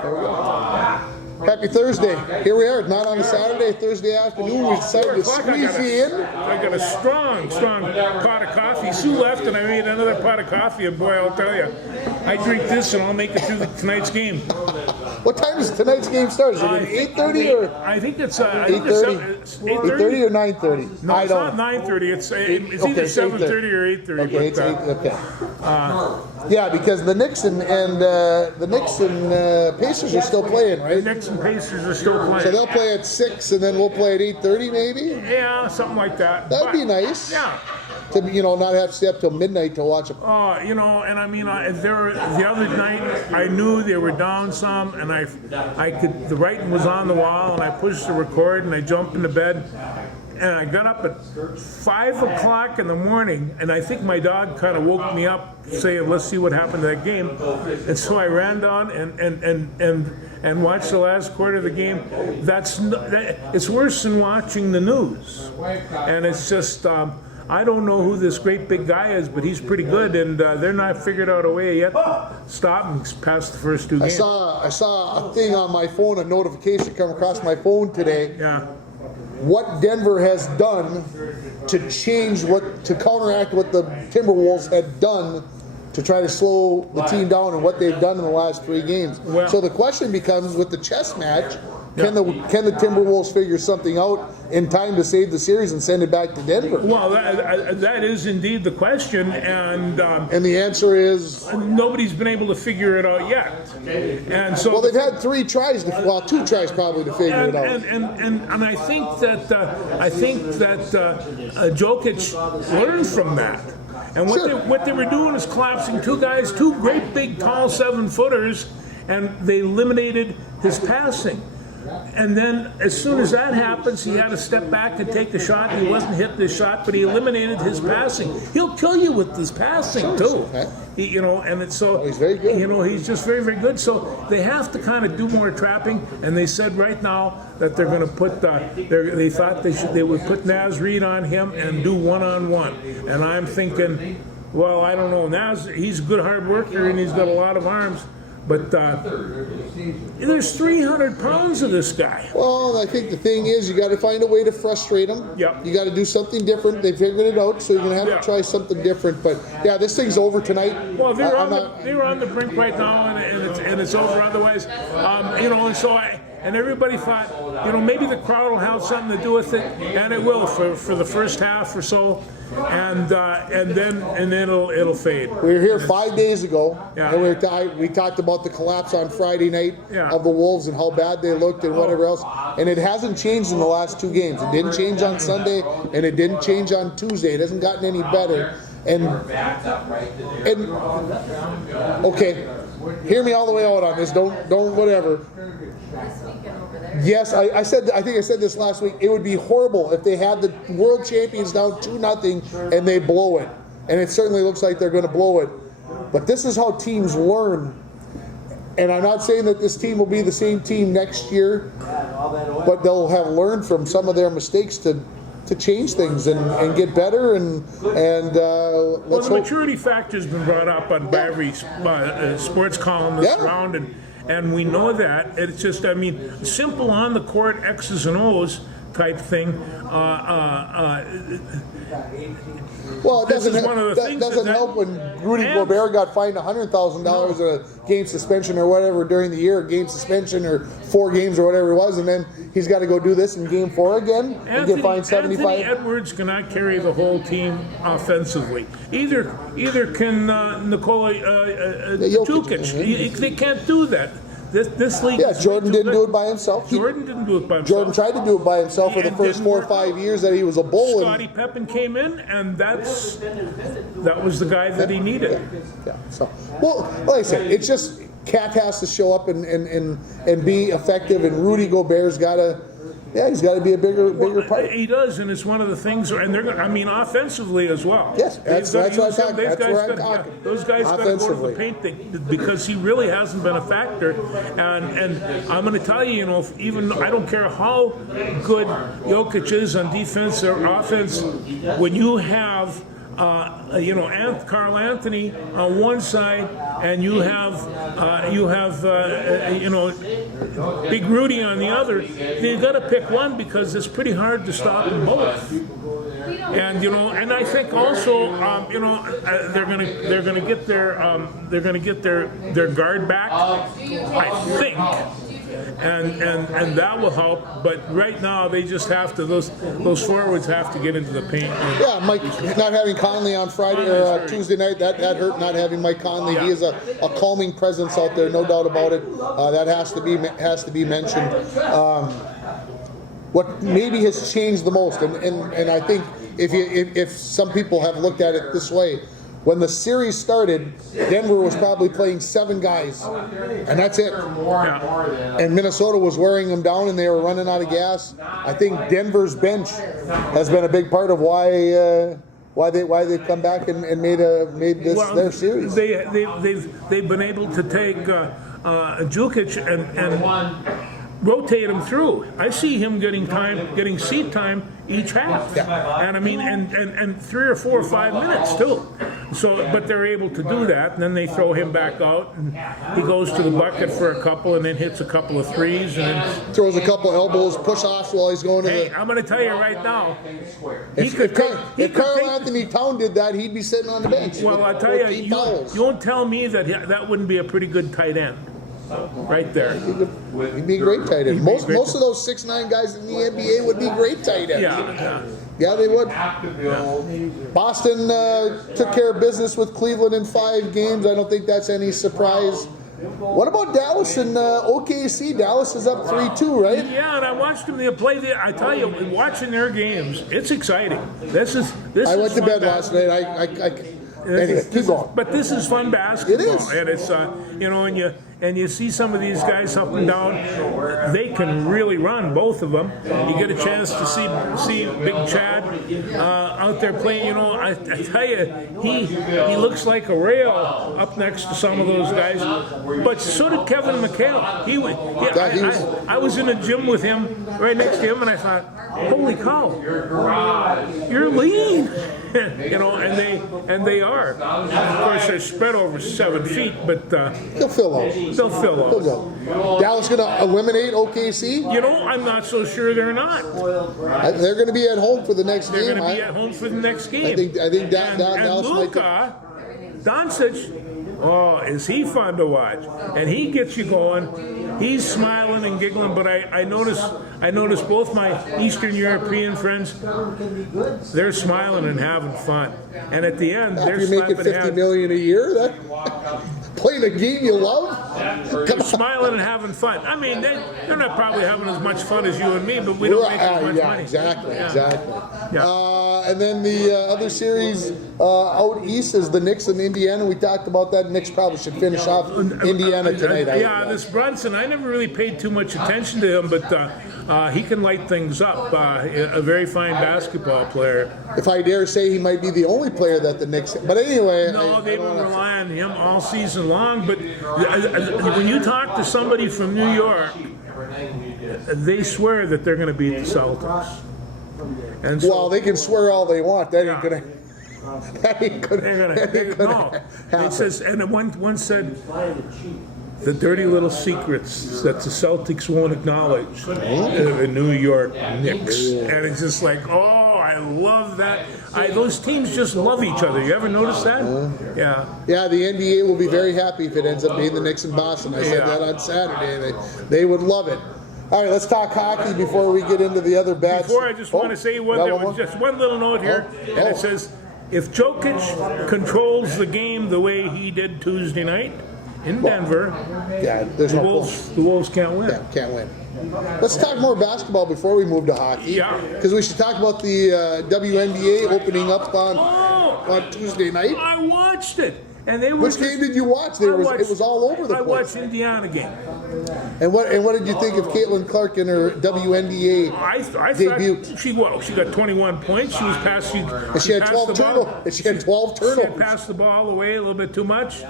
There we go. Happy Thursday. Here we are. Not on a Saturday, Thursday afternoon. We decided to squeeze you in. I got a strong pot of coffee. Sue left and I made another pot of coffee, and boy, I'll tell you, I drink this and I'll make it through tonight's game. What time does tonight's game start? Is it 8:30 or? I think it's 8:30. 8:30 or 9:30? No, it's not 9:30. It's either 7:30 or 8:30. Okay, it's 8. Okay. Yeah, because the Knicks and Pacers are still playing, right? The Knicks and Pacers are still playing. So they'll play at 6, and then we'll play at 8:30, maybe. Yeah, something like that. That'd be nice. Yeah. To not have to stay up till midnight to watch them. And I mean, the other night I knew they were down some, and I could. The writing was on the wall, and I pushed the record, and I jumped into bed, and I got up at 5 o'clock in the morning, and I think my dog kind of woke me up, saying, "Let's see what happened to that game," and so I ran down and watched the last quarter of the game. It's worse than watching the news, and it's just. I don't know who this great big guy is, but he's pretty good, and they're not figured out a way yet to stop him past the first two games. I saw a thing on my phone, a notification come across my phone today. Yeah. What Denver has done to counteract what the Timberwolves had done to try to slow the team down, and what they've done in the last 3 games. Well, so the question becomes, with the chess match, can the Timberwolves figure something out in time to save the series and send it back to Denver? Well, that is indeed the question, and the answer is nobody's been able to figure it out yet. And so, well, they've had 2 tries probably to figure it out. And I think that Jokic learned from that. And what they were doing is collapsing 2 guys, 2 great big tall 7-footers, and they eliminated his passing. And then as soon as that happens, he had to step back and take a shot. He wasn't hitting the shot, but he eliminated his passing. He'll kill you with his passing too. And it's so he's very good. He's just very, very good. So they have to kind of do more trapping. And they said right now that they're going to put. They thought they would put Naz Reid on him and do 1-on-1. And I'm thinking, well, I don't know. Naz, he's a good hard worker and he's got a lot of arms. But there's 300 pounds of this guy. Well, I think the thing is, you got to find a way to frustrate him. Yep. You got to do something different. They figured it out, so you're going to have to try something different. But yeah, this thing's over tonight. Well, they're on the brink right now, and it's over otherwise. And so and everybody thought, maybe the crowd will have something to do with it, and it will for the first half or so, and then it'll fade. We were here 5 days ago, Yeah. and we talked about the collapse on Friday night Yeah. of the Wolves and how bad they looked and whatever else, and it hasn't changed in the last 2 games. It didn't change on Sunday, and it didn't change on Tuesday. It hasn't gotten any better. And okay, hear me all the way out on this. Don't whatever. Yes, I think I said this last week. It would be horrible if they had the world champions down 2-0 and they blow it. And it certainly looks like they're going to blow it. But this is how teams learn. And I'm not saying that this team will be the same team next year, but they'll have learned from some of their mistakes to change things and get better and let's the maturity factor has been brought up by every sports columnist around, and we know that. It's just, simple on the court X's and O's type thing. Well, it doesn't help when Rudy Gobert got fined $100,000 a game suspension or whatever during the year, game suspension or 4 games or whatever it was, and then he's got to go do this in game 4 again and get fined $75,000. Anthony Edwards cannot carry the whole team offensively. Either can Nikola Jokic. They can't do that. This league. Yeah, Jordan didn't do it by himself. Jordan didn't do it by himself. Jordan tried to do it by himself for the first 4 or 5 years that he was a Bull. Scottie Pippen came in, and that was the guy that he needed. Yeah. So, well, like I said, it's just Cat has to show up and be effective, and Rudy Gobert's got to. Yeah, he's got to be a bigger part. He does, and it's one of the things. And they're, offensively as well. Yes, that's what I'm talking. Those guys got to go to the paint because he really hasn't been a factor. And I'm going to tell you, even I don't care how good Jokic is on defense or offense, when you have Carl Anthony on one side, and you have Big Rudy on the other. You got to pick one because it's pretty hard to stop them both. And and I think also, they're gonna get their guard back. I think. And that will help, but right now they just have to, those forwards have to get into the paint. Yeah, Mike, not having Conley on Friday or Tuesday night, that hurt. Not having Mike Conley, he is a calming presence out there, no doubt about it. That has to be mentioned. What maybe has changed the most, and I think if some people have looked at it this way. When the series started, Denver was probably playing 7 guys, and that's it. Yeah. And Minnesota was wearing them down, and they were running out of gas. I think Denver's bench has been a big part of why they've come back and made this their series. They've been able to take Jukic and rotate him through. I see him getting seat time each half, and I mean, and 3 or 4 or 5 minutes too. So, but they're able to do that, and then they throw him back out, and he goes to the bucket for a couple, and then hits a couple of threes, and then throws a couple elbows, push-offs while he's going to the... I'm going to tell you right now, If Carl Anthony Town did that, he'd be sitting on the bench. Well, I tell you, you won't tell me that wouldn't be a pretty good tight end. Right there. He'd be a great tight end. Most of those 6'9" guys in the NBA would be great tight ends. Yeah, they would. Boston took care of business with Cleveland in 5 games. I don't think that's any surprise. What about Dallas and OKC? Dallas is up 3-2, right? Yeah, and I watched them play. I tell you, watching their games, it's exciting. I went to bed last night. Anyway, keep going. But this is fun basketball. It is. And it's, and you see some of these guys up and down, they can really run, both of them. You get a chance to see Big Chad out there playing. I tell you, he looks like a rail up next to some of those guys. But so did Kevin McHale. I was in a gym with him, right next to him, and I thought, holy cow, you're lean. And they are. Of course, they're spread over 7 feet, but they'll fill out. They'll fill out. Dallas going to eliminate OKC? I'm not so sure they're not. They're going to be at home for the next game. They're going to be at home for the next game. I think and Dallas Luka Doncic, oh, is he fun to watch? And he gets you going. He's smiling and giggling, but I notice both my Eastern European friends, they're smiling and having fun. And at the end, they're making $50 million a year. Playing a game you love? Smiling and having fun. I mean, they're not probably having as much fun as you and me, but we don't make as much money. Exactly. Yeah. And then the other series out east is the Knicks and Indiana. We talked about that. Knicks probably should finish off Indiana tonight. This Brunson, I never really paid too much attention to him, but he can light things up. A very fine basketball player. If I dare say, he might be the only player that the Knicks... But anyway... No, they've been relying on him all season long, but when you talk to somebody from New York, they swear that they're going to beat the Celtics. And so, well, they can swear all they want. That ain't going to... It says, and one said, the dirty little secrets that the Celtics won't acknowledge in New York Knicks. And it's just like, oh, I love that. Those teams just love each other. You ever notice that? Yeah. Yeah, the NBA will be very happy if it ends up being the Knicks and Boston. I said that on Saturday. They would love it. All right, let's talk hockey before we get into the other bats. Before, I just want to say just one little note here. And it says, if Jokic controls the game the way he did Tuesday night in Denver, the Wolves can't win. Yeah, can't win. Let's talk more basketball before we move to hockey. Yeah. Because we should talk about the WNBA opening up on Tuesday night. I watched it. And they were Which game did you watch? It was all over the place. I watched Indiana game. And what did you think of Caitlin Clark in her WNBA debut? She got 21 points. She was passing. She had 12 turnovers. She had passed the ball away a little bit too much.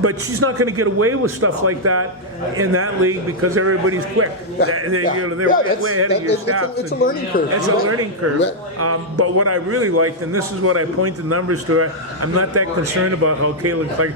but she's not going to get away with stuff like that in that league because everybody's quick. They're way ahead of your staff. It's a learning curve. It's a learning curve. But what I really liked, and this is what I pointed numbers to, I'm not that concerned about how Caitlin Clark.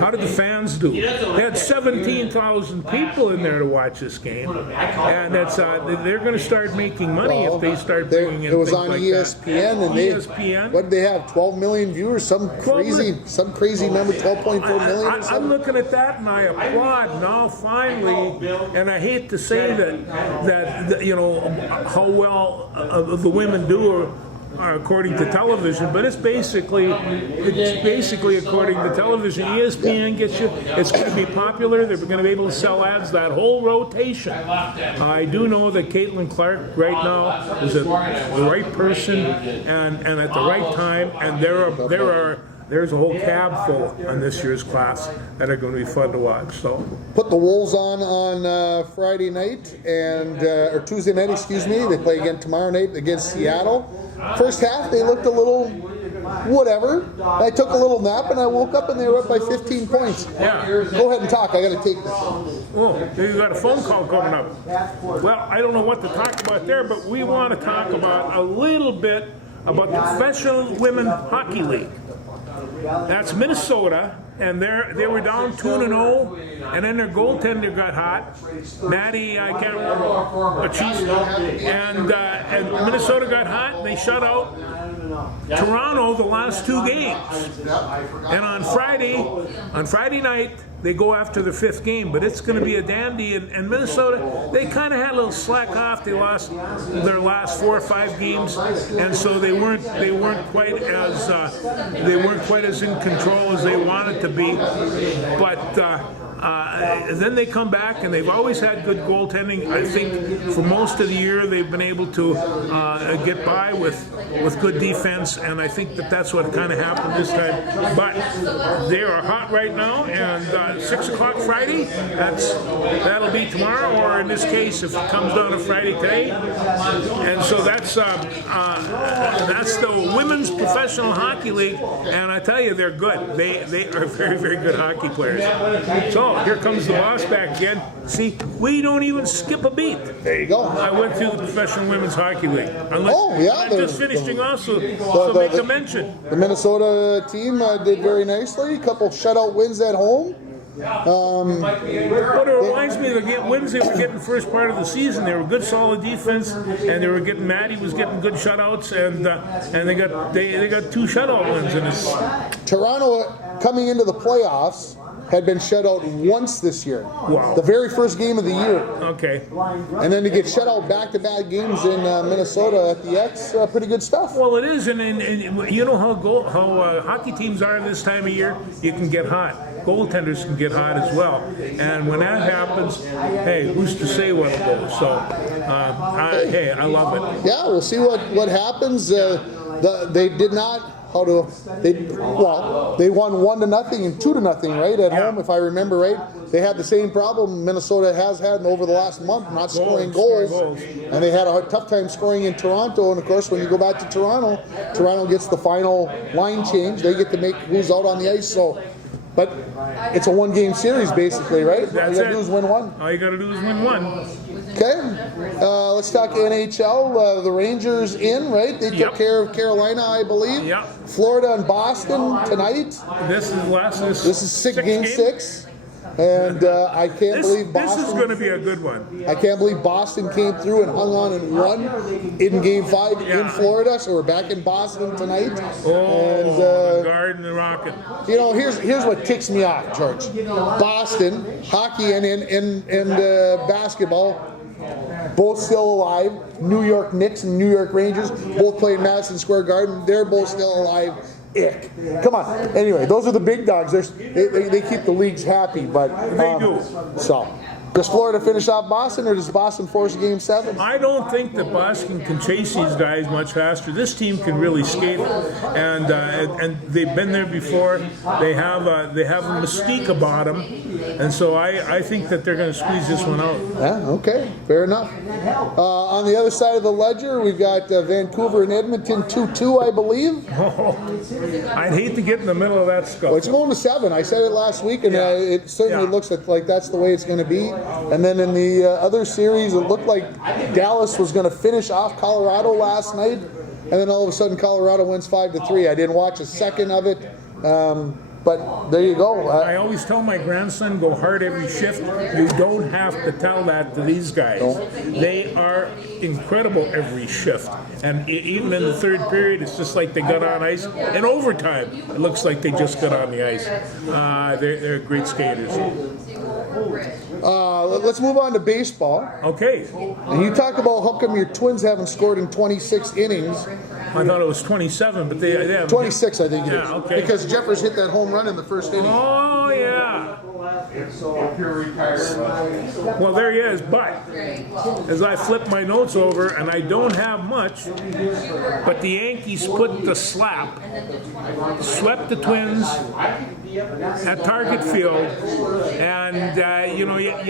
How did the fans do? They had 17,000 people in there to watch this game, and they're going to start making money if they start bringing in. It was things on like ESPN, that. and ESPN. What did they have? 12 million viewers, some crazy number, 12.4 million. Or something? I'm looking at that and I applaud now finally, and I hate to say that you know how well the women do. According to television, but it's basically according to television. ESPN gets you. It's going to be popular. They're going to be able to sell ads that whole rotation. I do know that Caitlin Clark right now is the right person and at the right time. And there's a whole cab full on this year's class that are going to be fun to watch. So put the Wolves on Friday night or Tuesday night, excuse me. They play again tomorrow night against Seattle. First half, they looked a little whatever. I took a little nap and I woke up and they were up by 15 points. Yeah. Go ahead and talk. I got to take this. Oh, you got a phone call coming up. Well, I don't know what to talk about there, but we want to talk about a little bit about the Professional Women Hockey League. That's Minnesota, and they were down 2-0, and then their goaltender got hot. Maddie, I can't remember, and Minnesota got hot, and they shut out Toronto the last two games. And on Friday night, they go after the fifth game, but it's going to be a dandy. And Minnesota, they kind of had a little slack off. They lost their last 4 or 5 games, and so they weren't quite as in control as they wanted to be. But then they come back, and they've always had good goaltending. I think for most of the year they've been able to get by with good defense, and I think that's what kind of happened this time. But they are hot right now, and 6 o'clock Friday, that'll be tomorrow, or in this case, if it comes down to Friday today. And so that's the Women's Professional Hockey League, and I tell you, they're good. They are very, very good hockey players. So here comes the boss back again. See, we don't even skip a beat. There you go. I went through the Professional Women's Hockey League. I'm just finishing also, so make a mention. The Minnesota team did very nicely. A couple shutout wins at home. But it reminds me of the wins they were getting the first part of the season. They were good, solid defense, and Maddie was getting good shutouts, and they got 2 shutout wins. And Toronto coming into the playoffs had been shut out once this year. Wow. The very first game of the year. Okay. And then to get shut out back-to-back games in Minnesota at the X, pretty good stuff. Well, it is, and you know how hockey teams are this time of year. You can get hot. Goaltenders can get hot as well. And when that happens, hey, who's to say what'll go? So, I love it. Yeah, we'll see what happens. They did not. They won 1-0 and 2-0, right, at home, if I remember right. They had the same problem Minnesota has had over the last month, not scoring goals. And they had a tough time scoring in Toronto. And of course, when you go back to Toronto gets the final line change. They get to make who's out on the ice. So, but it's a 1-game series basically, right? All you gotta do is win one. All you gotta do is win one. Okay, let's talk NHL. The Rangers in, right? They took care of Carolina, I believe. Yep. Florida and Boston tonight. This is game 6. And I can't believe Boston. This is going to be a good one. I can't believe Boston came through and hung on and won in Game 5 in Florida. So we're back in Boston tonight. The Garden and Rocket. You know, here's what ticks me off, George. Boston, hockey and basketball, both still alive. New York Knicks and New York Rangers both play in Madison Square Garden. They're both still alive. Ick. Come on. Anyway, those are the big dogs. They keep the leagues happy, but they do. So, Does Florida finish off Boston, or does Boston force Game 7? I don't think that Boston can chase these guys much faster. This team can really skate, and they've been there before. They have a mystique about them, and so I think that they're going to squeeze this one out. Yeah, okay, fair enough. On the other side of the ledger, we've got Vancouver and Edmonton 2-2, I believe. Oh, I'd hate to get in the middle of that scuffle. Well, it's going to 7. I said it last week, and it certainly looks like that's the way it's going to be. And then in the other series, it looked like Dallas was going to finish off Colorado last night, and then all of a sudden Colorado wins 5-3. I didn't watch a second of it, but there you go. I always tell my grandson, go hard every shift. You don't have to tell that to these guys. They are incredible every shift. And even in the third period, it's just like they got on ice. In overtime, it looks like they just got on the ice. They're great skaters. Let's move on to baseball. Okay. And you talk about how come your Twins haven't scored in 26 innings. I thought it was 27, but they have 26, I think it is. Yeah, okay. Because Jeffers hit that home run in the first inning. Oh, yeah. Well, there he is, but as I flip my notes over, and I don't have much, but the Yankees put the slap, swept the Twins at Target Field, and you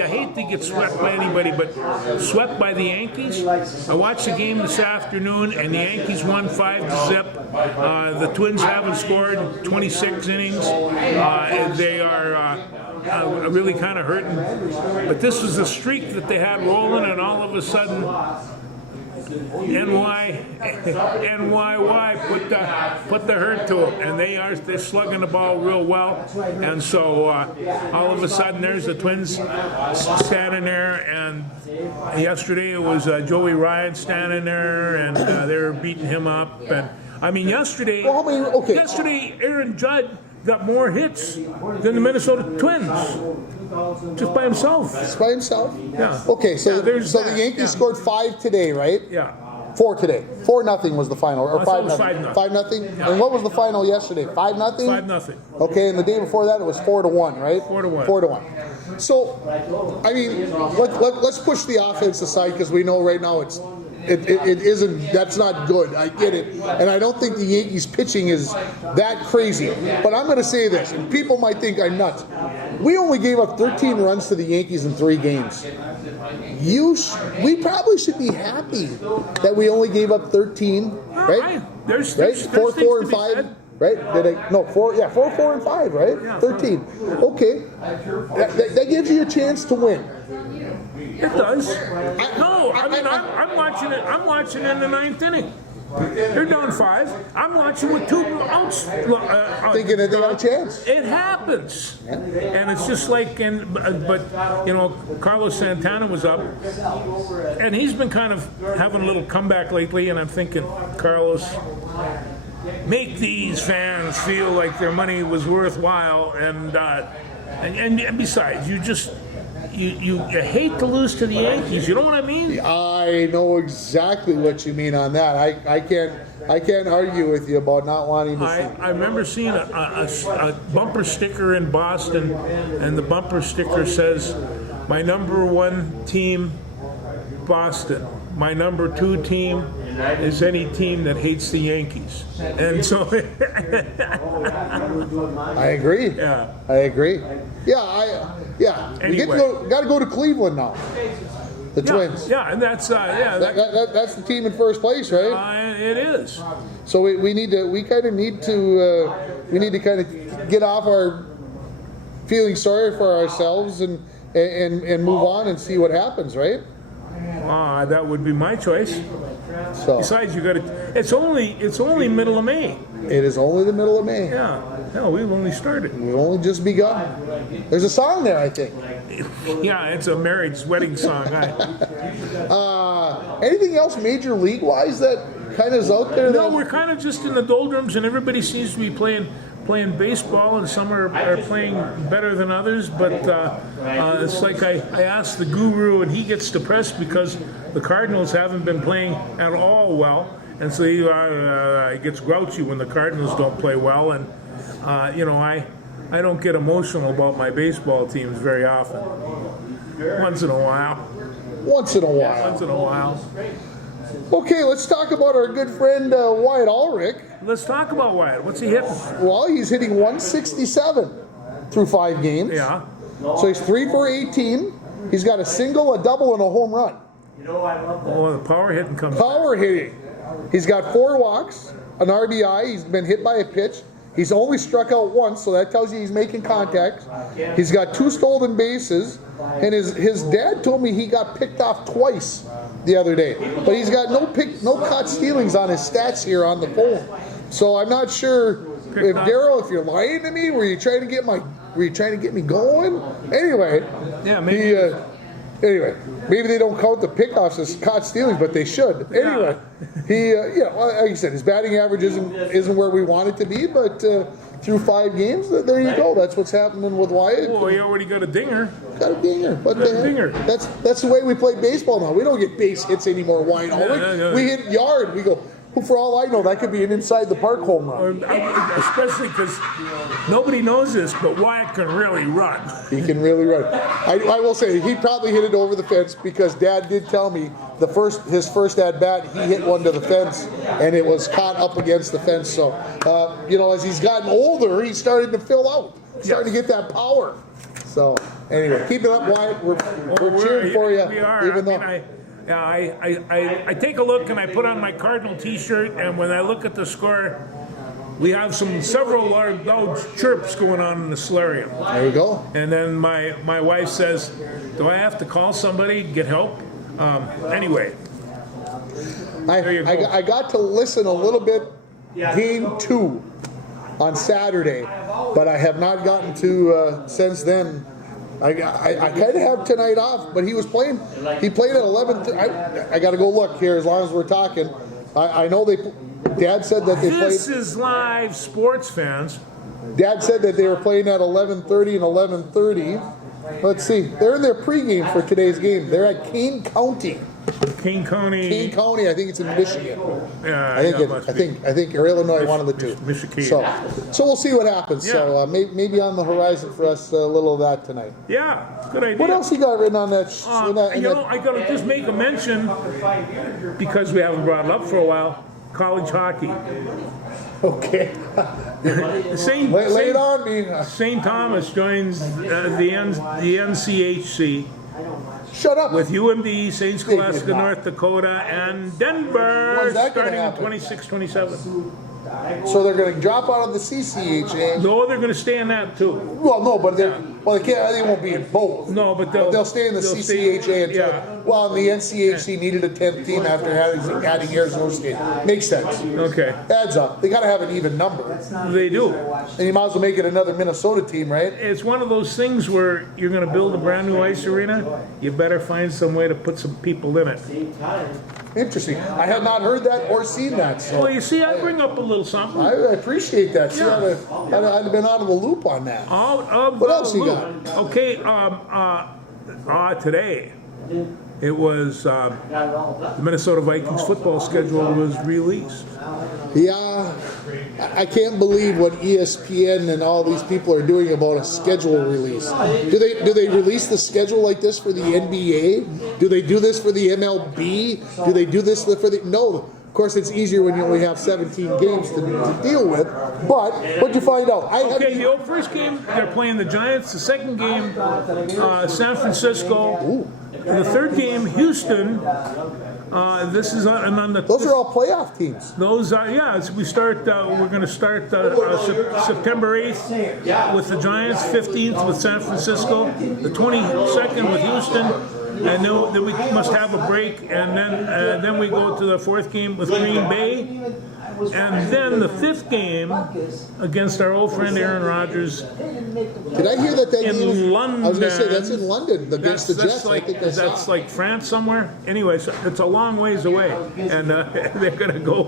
hate to get swept by anybody, but swept by the Yankees. I watched the game this afternoon, and the Yankees won 5-0. The Twins haven't scored 26 innings. They are really kind of hurting, but this was a streak that they had rolling, and all of a sudden NYY put the hurt to them, and they're slugging the ball real well, and so all of a sudden there's the Twins standing there, and yesterday it was Joey Ryan standing there, and they were beating him up, and I mean yesterday Aaron Judd got more hits than the Minnesota Twins, just by himself. Just by himself? Yeah. Okay, so the Yankees scored 5 today, right? Yeah. 4 today. 4-0 was the final, or 5-0. 5-0. 5-0. Yeah. And what was the final yesterday? 5-0. 5-0. Okay, and the day before that it was 4-1, right? 4-1. 4-1. So, I mean, let's push the offense aside because we know right now it isn't, that's not good. I get it. And I don't think the Yankees pitching is that crazy. But I'm going to say this, and people might think I'm nuts. We only gave up 13 runs to the Yankees in 3 games. We probably should be happy that we only gave up 13, right? There's 4, 4, and 5. Right? 4, 4, and 5, right? Yeah, 13. Okay. That gives you a chance to win. It does. I'm watching it. I'm watching in the 9th inning. They're down 5. I'm watching with 2 outs. Thinking that they got a chance. It happens, and it's just like. But Carlos Santana was up, and he's been kind of having a little comeback lately. And I'm thinking, Carlos, make these fans feel like their money was worthwhile, and besides, you hate to lose to the Yankees. You know what I mean? I know exactly what you mean on that. I can't argue with you about not wanting to see. I remember seeing a bumper sticker in Boston, and the bumper sticker says, "My number 1 team, Boston. My number 2 team is any team that hates the Yankees." And so I agree. Yeah. I agree. Anyway. We got to go to Cleveland now. The Twins. Yeah, and that's that's the team in first place, right? It is. So we need to kind of get off our feeling sorry for ourselves and move on and see what happens, right? That would be my choice. So besides, you got to. It's only middle of May. It is only the middle of May. Yeah. Hell, we've only started. We've only just begun. There's a song there, I think. Yeah, it's a marriage wedding song. Anything else major league wise that kind of is out there? No, we're kind of just in the doldrums, and everybody seems to be playing baseball, and some are playing better than others, but it's like I asked the guru, and he gets depressed because the Cardinals haven't been playing at all well, and so he gets grouchy when the Cardinals don't play well, and I don't get emotional about my baseball teams very often. Once in a while. Once in a while. Once in a while. Okay, let's talk about our good friend Wyatt Ulrich. Let's talk about Wyatt. What's he hitting? Well, he's hitting 167 through 5 games. Yeah. So he's 3 for 18. He's got a single, a double, and a home run. Oh, the power hitting comes. Power hitting. He's got 4 walks, an RBI. He's been hit by a pitch. He's only struck out once, so that tells you he's making contact. He's got 2 stolen bases, and his dad told me he got picked off twice the other day. But he's got no caught stealings on his stats here on the phone. So I'm not sure if Daryl, if you're lying to me, were you trying to get me going? Anyway, Yeah, maybe. Anyway, maybe they don't count the pickoffs as caught stealing, but they should. Anyway, well, like you said, his batting average isn't where we want it to be, but through 5 games, there you go. That's what's happening with Wyatt. Oh, he already got a dinger. Got a dinger. But dinger. That's the way we play baseball now. We don't get base hits anymore, Wyatt. Yeah. We hit yard. We go. For all I know, that could be an inside the park home run. Especially because nobody knows this, but Wyatt can really run. He can really run. I will say he probably hit it over the fence because Dad did tell me his first at bat he hit one to the fence and it was caught up against the fence. So as he's gotten older, he's starting to fill out, starting to get that power. So anyway, keep it up, Wyatt. We're cheering for you. We are. Even though. I take a look and I put on my Cardinal t-shirt, and when I look at the score, we have several loud chirps going on in the solarium. There you go. And then my wife says, do I have to call somebody, get help? Anyway. I got to listen a little bit game 2 on Saturday, but I have not gotten to since then. I kind of have tonight off, but he was playing. He played at 11. I got to go look here as long as we're talking. I know Dad said that they played. This is live, sports fans. Dad said that they were playing at 11:30 and 11:30. Let's see. They're in their pregame for today's game. They're at Kane County. King County. Kane County. I think it's in Michigan. Yeah, I think or Illinois, one of the two. Michigan. So we'll see what happens. Yeah. So maybe on the horizon for us a little of that tonight. Yeah, good idea. What else you got written on that? I got to just make a mention because we haven't brought it up for a while. College hockey. Okay. Lay it on me. St. Thomas joins the NCHC. Shut up. With UMD, St. Scholastica, North Dakota, and Denver When's that starting in happen? 26-27. So they're going to drop out of the CCHA. No, they're going to stay in that too. Well, no, but they won't be in both. No, but they'll stay in the CCHA until. Yeah. Well, the NCHC needed a 10th team after adding Arizona State. Makes sense. Okay. Adds up. They got to have an even number. They do. And you might as well make it another Minnesota team, right? It's one of those things where you're going to build a brand new ice arena. You better find some way to put some people in it. Interesting. I had not heard that or seen that. So Well, you see, I bring up a little something. I appreciate that. See, Yeah. I'd have been out of the loop on that. What else you got? Okay, today it was the Minnesota Vikings football schedule was released. Yeah, I can't believe what ESPN and all these people are doing about a schedule release. Do they release the schedule like this for the NBA? Do they do this for the MLB? Do they do this for the no? Of course, it's easier when you only have 17 games to deal with. But what'd you find out? Okay, the first game they're playing the Giants. The second game, San Francisco. Ooh. And the third game, Houston. This is on the. Those are all playoff teams. Those are we start. We're going to start September 8th with the Giants, 15th with San Francisco, the 22nd with Houston. And then we must have a break, and then we go to the fourth game with Green Bay, and then the fifth game against our old friend Aaron Rodgers. Did I hear that in game? London? I was going to say that's in London against the Jets. That's like France somewhere. Anyway, so it's a long ways away, and they're going to go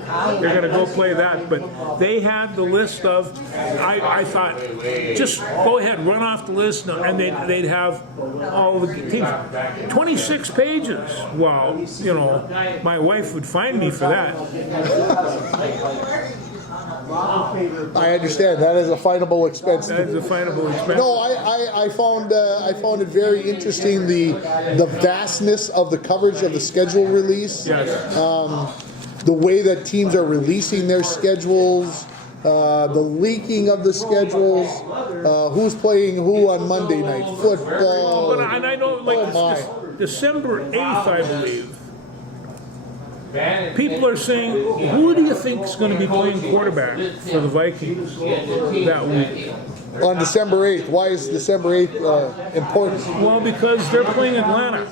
play that. But they had the list of. I thought, just go ahead, run off the list, and they'd have all the teams. 26 pages. Wow, my wife would find me for that. I understand that is a finable expense. That is a finable expense. No, I found it very interesting the vastness of the coverage of the schedule release. Yes. The way that teams are releasing their schedules, the leaking of the schedules, who's playing who on Monday night football. And I know, like, Oh my. December 8th, I believe, people are saying, who do you think is going to be playing quarterback for the Vikings that week? On December 8th. Why is December 8th important? Well, because they're playing Atlanta.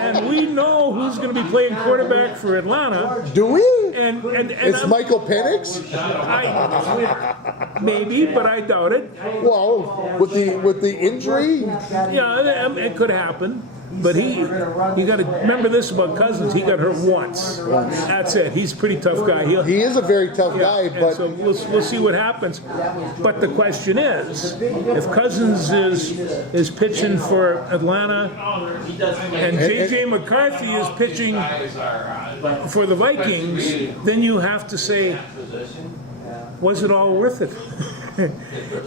And we know who's going to be playing quarterback for Atlanta. Do we? And It's Michael Penix? maybe, but I doubt it. Well, with the injury, Yeah, it could happen. But you got to remember this about Cousins. He got hurt once. That's it. He's a pretty tough guy. he is a very tough guy, And but so we'll see what happens. But the question is, if Cousins is pitching for Atlanta and J.J. McCarthy is pitching for the Vikings, then you have to say, was it all worth it?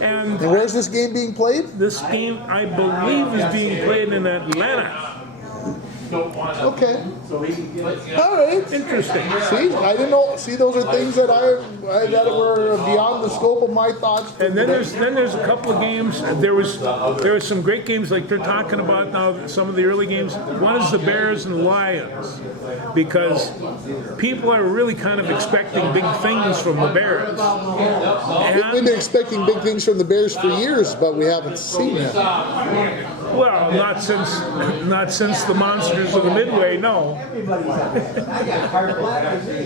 And where's this game being played? this game, I believe, is being played in Atlanta. Okay. All right. Interesting. See, I didn't know. See, those are things that that were beyond the scope of my thoughts. And then there's a couple of games. There was some great games like they're talking about now. Some of the early games. One is the Bears and the Lions, because people are really kind of expecting big things from the Bears. We've And, been expecting big things from the Bears for years, but we haven't seen them. well, not since the Monsters of the Midway. No.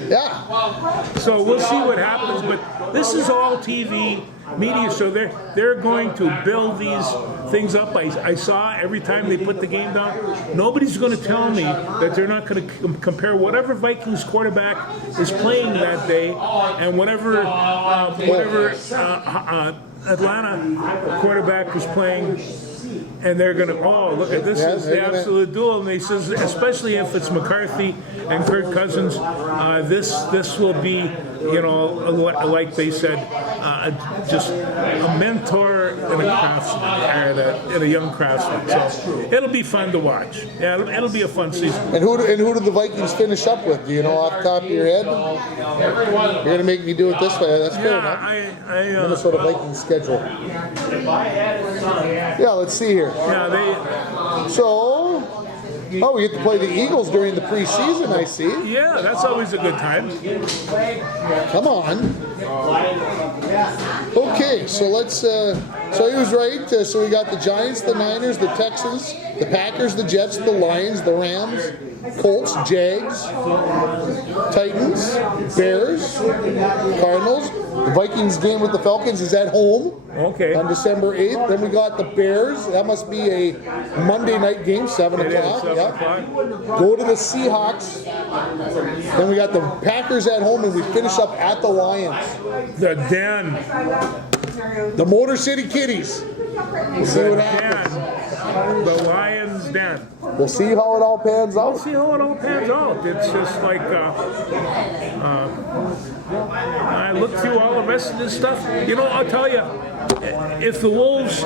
Yeah. So we'll see what happens. But this is all TV media, so they're going to build these things up. I saw every time they put the game down. Nobody's going to tell me that they're not going to compare whatever Vikings quarterback is playing that day and whatever Atlanta quarterback is playing. And they're going to, look at this, is the absolute duel. And they says, especially if it's McCarthy and Kirk Cousins, this will be, like they said, just a mentor and a craftsman, and a young craftsman. So it'll be fun to watch. Yeah, it'll be a fun season. And who do the Vikings finish up with? Do you know off the top of your head? You're going to make me do it this way. That's fair enough. Minnesota Vikings schedule. Yeah, let's see here. Yeah, We get to play the Eagles during the preseason, I see. Yeah, that's always a good time. Come on. Okay, so let's, so he was right. So we got the Giants, the Niners, the Texans, the Packers, the Jets, the Lions, the Rams, Colts, Jags, Titans, Bears, Cardinals. The Vikings game with the Falcons is at home. Okay. On December 8th. Then we got the Bears. That must be a Monday night game, 7 o'clock. 7 Yep. o'clock. Go to the Seahawks. Then we got the Packers at home, and we finish up at the Lions. The Den. The Motor City Kitties. We'll see what happens. The Lions Den. We'll see how it all pans We'll out. see how it all pans out. It's just like I look through all the rest of this stuff. I'll tell you, if the Wolves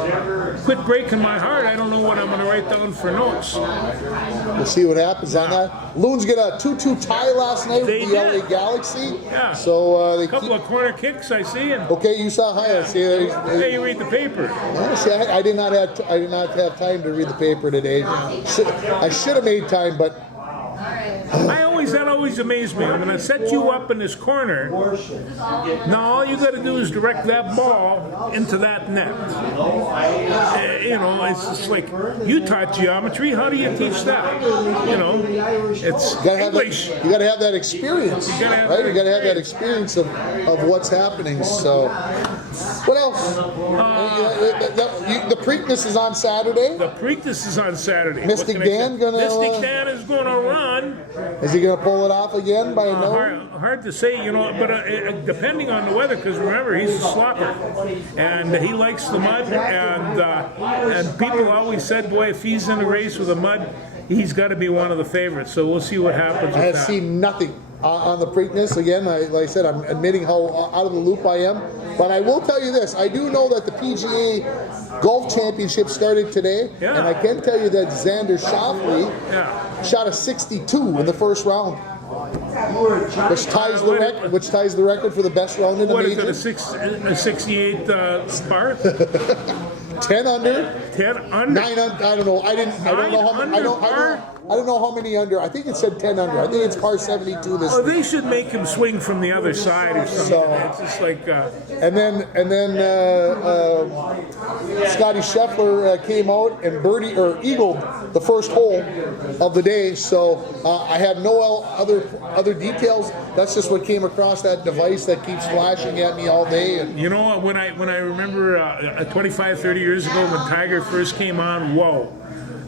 quit breaking my heart, I don't know what I'm going to write down for notes. We'll see what happens on that. Loons get a 2-2 tie last night They with the did. LA Galaxy. Yeah. So they A couple of corner kicks I see, and Okay, you saw highlights. hey, you read the paper. Honestly, I did not have time to read the paper today. I should have made time, but That always amazed me. I'm going to set you up in this corner. Now all you got to do is direct that ball into that net. It's just like, you taught geometry. How do you teach that? It's English. you got to have that experience, right? You got to have that experience of what's happening. So, what else? The Preakness is on Saturday. The Preakness is on Saturday. Mystic What can I Dan say? gonna, Mystic Dan is going to run. Is he going to pull it off again by no? Hard to say, but depending on the weather, because remember, he's a slopper, and he likes the mud, and people always said, boy, if he's in a race with the mud, he's got to be one of the favorites. So we'll see what happens with I have that. seen nothing on the Preakness. Again, like I said, I'm admitting how out of the loop I am. But I will tell you this. I do know that the PGA Golf Championship started today. Yeah. And I can tell you that Xander Schauffele shot a 62 in the first round. Which ties the record for the best round in the What major. is it, a 68 par? 10 under. 10 under? 9 under. I don't know. I don't know how many. I don't know how many under. I think it said 10 under. I think it's par 72 this Oh, week. they should make him swing from the other side or something. It's just like. And then Scotty Scheffler came out and eagled the first hole of the day. So I have no other details. That's just what came across that device that keeps flashing at me all day. And You know, when I remember 25, 30 years ago when Tiger first came on, whoa.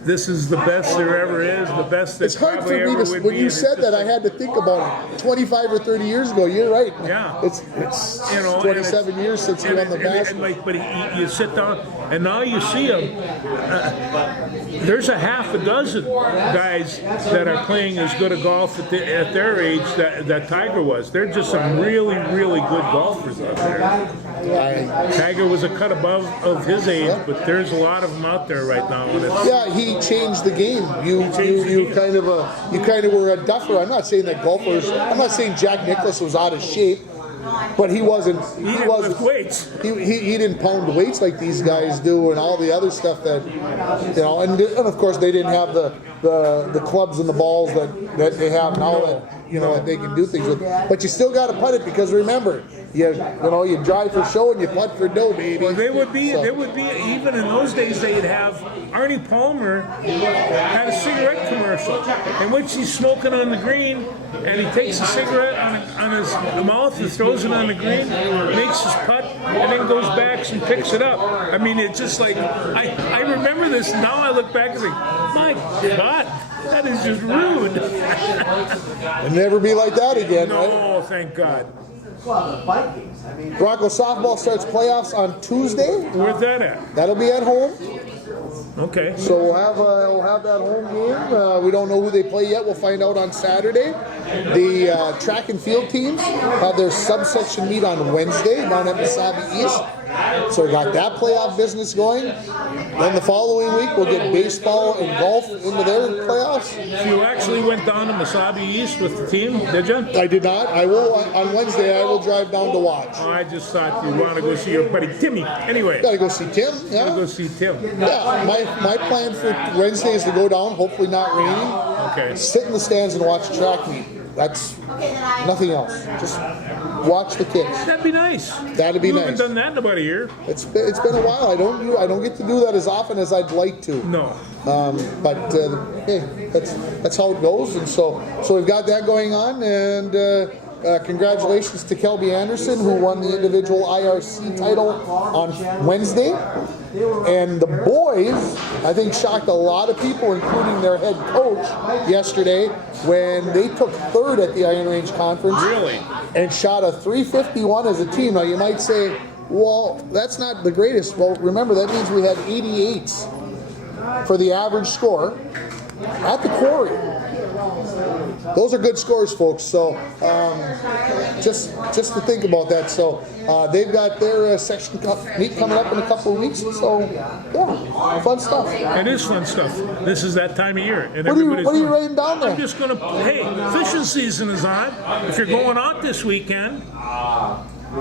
This is the best there ever is, the best that it's hard probably for me ever to. would When be. you And said it's that, just I had to think about it. 25 or 30 years ago. You're right. Yeah. It's you know, 27 years since you won the Masters. But you sit down, and now you see them. There's a half a dozen guys that are playing as good a golf at their age that Tiger was. They're just some really, really good golfers out there. Tiger was a cut above of his age, but there's a lot of them out there right now. And it's, Yeah, he changed the game. You kind of were a duffer. I'm not saying that golfers. I'm not saying Jack Nicklaus was out of shape, but he wasn't. he didn't lift weights. He didn't pound weights like these guys do, and all the other stuff that and of course they didn't have the clubs and the balls that they have now that they can do things with. But you still got to putt it because remember, you drive for show and you putt for dough, baby. Well, they would be even in those days. They'd have Arnie Palmer had a cigarette commercial in which he's smoking on the green, and he takes a cigarette on his mouth and throws it on the green, makes his putt, and then goes back and picks it up. I mean, it's just like I remember this. Now I look back and think, my God, that is just rude. It'll never be like that again, right? No, thank God. Broncos softball starts playoffs on Tuesday. Where's that at? That'll be at home. Okay. So we'll have that home game. We don't know who they play yet. We'll find out on Saturday. The track and field teams have their subsection meet on Wednesday down at Mesabi East. So we got that playoff business going. Then the following week we'll get baseball and golf into their playoffs. You actually went down to Mesabi East with the team, did you? I did not. I will on Wednesday. I will drive down to watch. Oh, I just thought you'd want to go see your buddy Timmy. Anyway, Got to go see Tim. Yeah. go see Tim. Yeah. My plan for Wednesday is to go down. Hopefully not raining. Okay. Sit in the stands and watch track meet. That's nothing else. Just watch the kids. That'd be nice. That'd be You nice. haven't done that in about a year. It's been a while. I don't get to do that as often as I'd like to. No. But hey, that's how it goes. And so we've got that going on. And congratulations to Kelby Anderson, who won the individual IRC title on Wednesday. And the boys, I think, shocked a lot of people, including their head coach, yesterday when they took third at the Iron Range Conference. Really? And shot a 351 as a team. Now you might say, well, that's not the greatest. Well, remember, that means we had 88s for the average score at the quarry. Those are good scores, folks. So just to think about that. So they've got their section meet coming up in a couple of weeks. So yeah, fun stuff. It is fun stuff. This is that time of year, and What are everybody's. you writing down there? I'm just gonna. Hey, fishing season is on. If you're going out this weekend,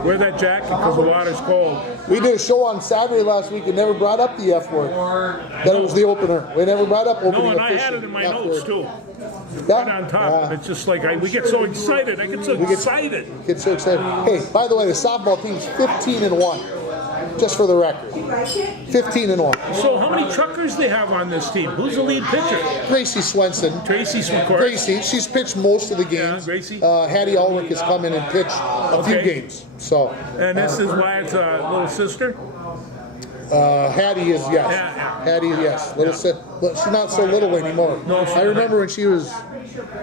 wear that jacket because the water's cold. We did a show on Saturday last week and never brought up the F word. That it was the opener. We never brought up opening. No, and I official had it in my F notes word. too. Yeah. Right on top. It's just like we get so excited. I get so excited. Get so excited. Hey, by the way, the softball team's 15-1. Just for the record. 15-1. So how many truckers they have on this team? Who's the lead pitcher? Gracie Swenson. Tracy's from course. Gracie, she's pitched most of the games. Yeah, Gracie. Hattie Ulrich has come in and pitched a few Okay. games. So And this is Wyatt's little sister. Hattie is yes. Yeah. Hattie is yes. She's not so little anymore. No, she's I remember when she was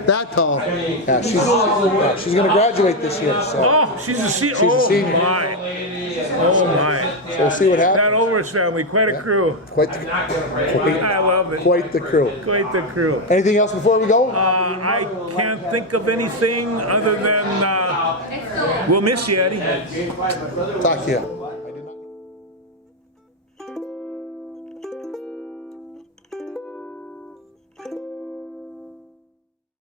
that tall. Yeah, she's going to graduate this year. So Oh, she's a a senior. my. Oh my. we'll see what happens. That over Force family, quite a crew. Quite the, I love it. quite the crew. Quite the crew. Anything else before we go? I can't think of anything other than we'll miss you, Eddie. Talk to you.